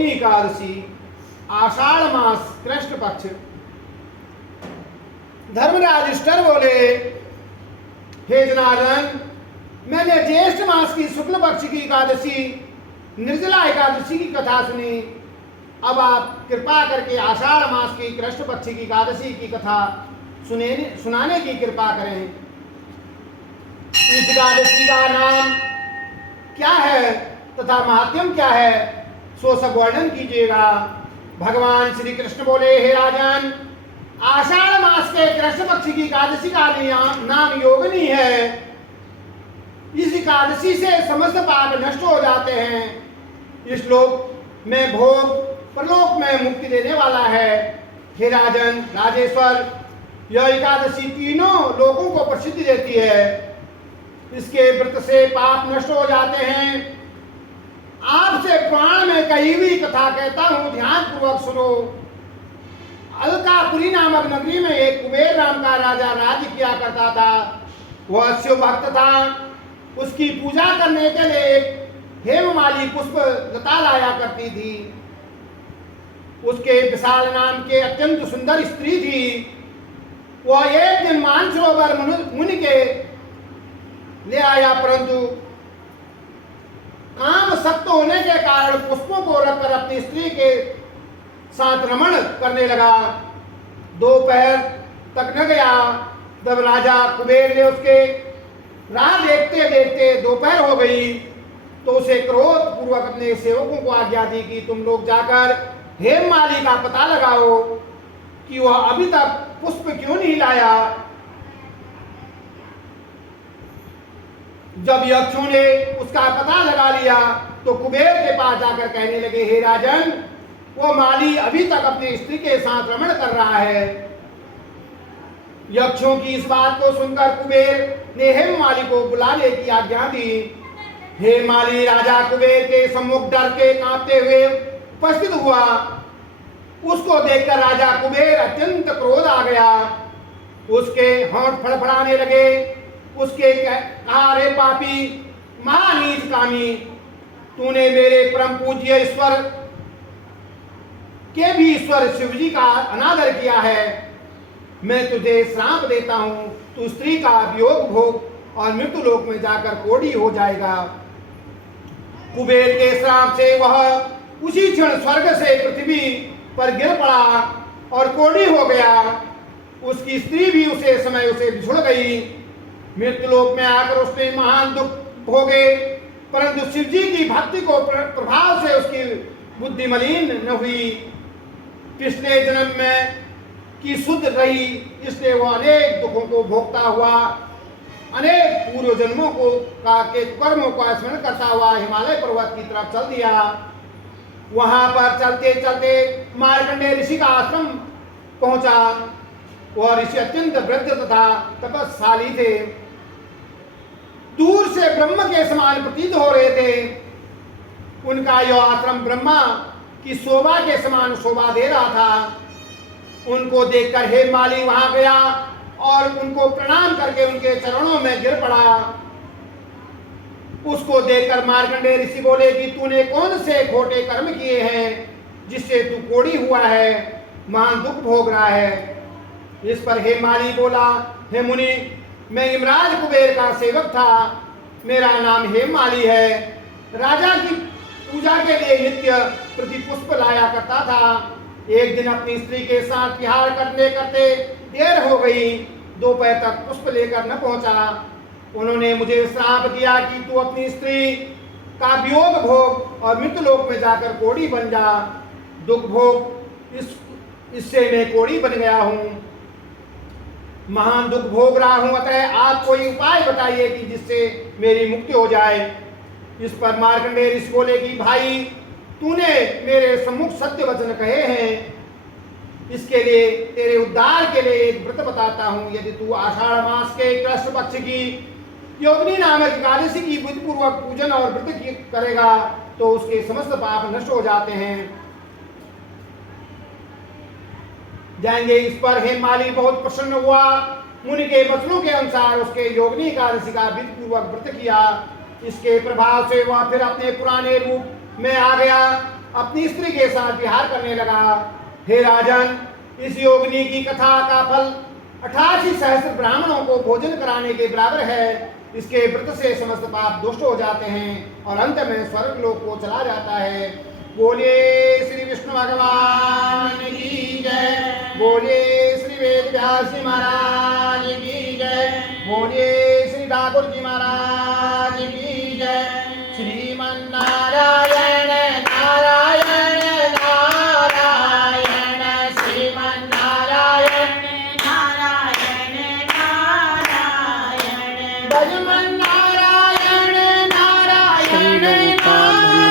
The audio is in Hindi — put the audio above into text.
योगिनी एकादशी, आषाढ़ मास, कृष्ण पक्ष। धर्मराज युधिष्ठिर बोले, हे जनार्दन, मैंने ज्येष्ठ मास की शुक्ल पक्ष की एकादशी, निर्जला एकादशी की कथा सुनी। अब आप कृपा करके आषाढ़ मास की कृष्ण पक्ष की एकादशी की कथा सुनाने की कृपा करें। इस एकादशी का नाम क्या है तथा महात्म्य क्या है, सो सब वर्णन कीजिएगा। भगवान श्री कृष्ण बोले, हे राजन, आषाढ़ मास के कृष्ण पक्ष की एकादशी का नाम योगिनी है। इस एकादशी से समस्त पाप नष्ट हो जाते हैं। इस लोक में भोग, परलोक में मुक्ति देने वाला है। हे राजन, राजेश्वर, यह एकादशी तीनों लोगों को प्रसिद्धि देती है। इसके व्रत से पाप नष्ट हो जाते हैं। आपसे पुराण में कही हुई कथा कहता हूं, ध्यान पूर्वक सुनो। अलकापुरी नामक नगरी में एक कुबेर नाम का राजा राज्य किया करता था। वह शिव भक्त था। उसकी पूजा करने के लिए एक हेममाली पुष्प लता लाया करती थी। उसके विशाल नाम के अत्यंत सुंदर स्त्री थी। वह एक दिन मानसरोवर मुनि के ले आया, परंतु काम सख्त होने के कारण पुष्पों को रखकर अपनी स्त्री के साथ रमण करने लगा। दोपहर तक न गया तब राजा कुबेर ने उसके राह देखते देखते दोपहर हो गई, तो उसे क्रोध पूर्वक अपने सेवकों को आज्ञा दी कि तुम लोग जाकर हेममाली का पता लगाओ कि वह अभी तक पुष्प क्यों नहीं लाया। जब यक्षों ने उसका पता लगा लिया तो कुबेर के पास जाकर कहने लगे, हे राजन, वो माली अभी तक अपनी स्त्री के साथ रमण कर रहा है। यक्षों की इस बात को सुनकर कुबेर ने हेममाली को बुलाने की आज्ञा दी। हेममाली राजा कुबेर के सम्मुख डर के कांपते हुए उपस्थित हुआ। उसको देखकर राजा कुबेर अत्यंत क्रोध आ गया। उसके होंठ फड़फड़ाने लगे। उसके कहा, अरे पापी, महानीच कामी, तूने मेरे परम पूज्य ईश्वर के भी ईश्वर शिव जी का अनादर किया है। मैं तुझे श्राप देता हूं, तू स्त्री का वियोग भोग और मृत्यु लोक में जाकर कोढ़ी हो जाएगा। कुबेर के श्राप से वह उसी क्षण स्वर्ग से पृथ्वी पर गिर पड़ा और कोढ़ी हो गया। उसकी स्त्री भी उसे समय उसे बिछुड़ गई। मृत्युलोक में आकर उसने महान दुख भोगे, परंतु शिव जी की भक्ति को प्रभाव से उसकी बुद्धि मलिन न हुई। पिछले जन्म में की शुद्ध रही, इसलिए वो अनेक दुखों को भोगता हुआ, अनेक पूर्व जन्मों को के कर्मों का स्मरण करता हुआ हिमालय पर्वत की तरफ चल दिया। वहां पर चलते चलते मार्कंडेय ऋषि का आश्रम पहुंचा। वह ऋषि अत्यंत वृद्ध तथा तपस्शाली थे। दूर से ब्रह्म के समान प्रतीत हो रहे थे। उनका यह आश्रम ब्रह्मा की शोभा के समान शोभा दे रहा था। उनको देखकर हेममाली वहां गया और उनको प्रणाम करके उनके चरणों में गिर पड़ा। उसको देखकर मार्कंडेय ऋषि बोले कि तूने कौन से खोटे कर्म किए हैं जिससे तू कोढ़ी हुआ है, महान दुख भोग रहा है। इस पर हेममाली बोला, हे मुनि, मैं यमराज कुबेर का सेवक था। मेरा नाम हेममाली है। राजा की पूजा के लिए नित्य प्रति पुष्प लाया करता था। एक दिन अपनी स्त्री के साथ विहार करते करते देर हो गई। दोपहर तक पुष्प लेकर न पहुंचा। उन्होंने मुझे श्राप दिया कि तू अपनी स्त्री का वियोग भोग और मृत्युलोक में जाकर कोढ़ी बन जा। दुख भोग इससे मैं कोढ़ी बन गया हूँ, महान दुख भोग रहा हूँ। अतः आप कोई उपाय बताइए कि जिससे मेरी मुक्ति हो जाए। इस पर मार्कंडेय ऋषि बोले कि भाई, तूने मेरे सम्मुख सत्य वचन कहे हैं। इसके लिए तेरे उद्धार के लिए एक व्रत बताता हूँ। यदि तू आषाढ़ मास के कृष्ण पक्ष की योगिनी नामक एकादशी की बुद्धिपूर्वक पूजन और व्रत करेगा तो उसके समस्त पाप नष्ट हो जाते हैं जाएंगे। इस पर हेममाली बहुत प्रसन्न हुआ। मुनि के वचनों के अनुसार उसके योगिनी एकादशी का विधिपूर्वक व्रत किया। इसके प्रभाव से वह फिर अपने पुराने रूप में आ गया। अपनी स्त्री के साथ विहार करने लगा। हे राजन, इस योगिनी की कथा का फल 88 सहस्त्र ब्राह्मणों को भोजन कराने के बराबर है। इसके व्रत से समस्त पाप दुष्ट हो जाते हैं और अंत में स्वर्ग लोक को चला जाता है। बोलिए श्री विष्णु भगवान की जय। बोलिए श्री वेद व्यास जी महाराज की जय। बोलिए श्री ठाकुर जी महाराज की जय। श्रीमन्नारायण नारायण नारायण श्रीमन्नारायण नारायण नारायण भजमन्नारायण नारायण नारायण।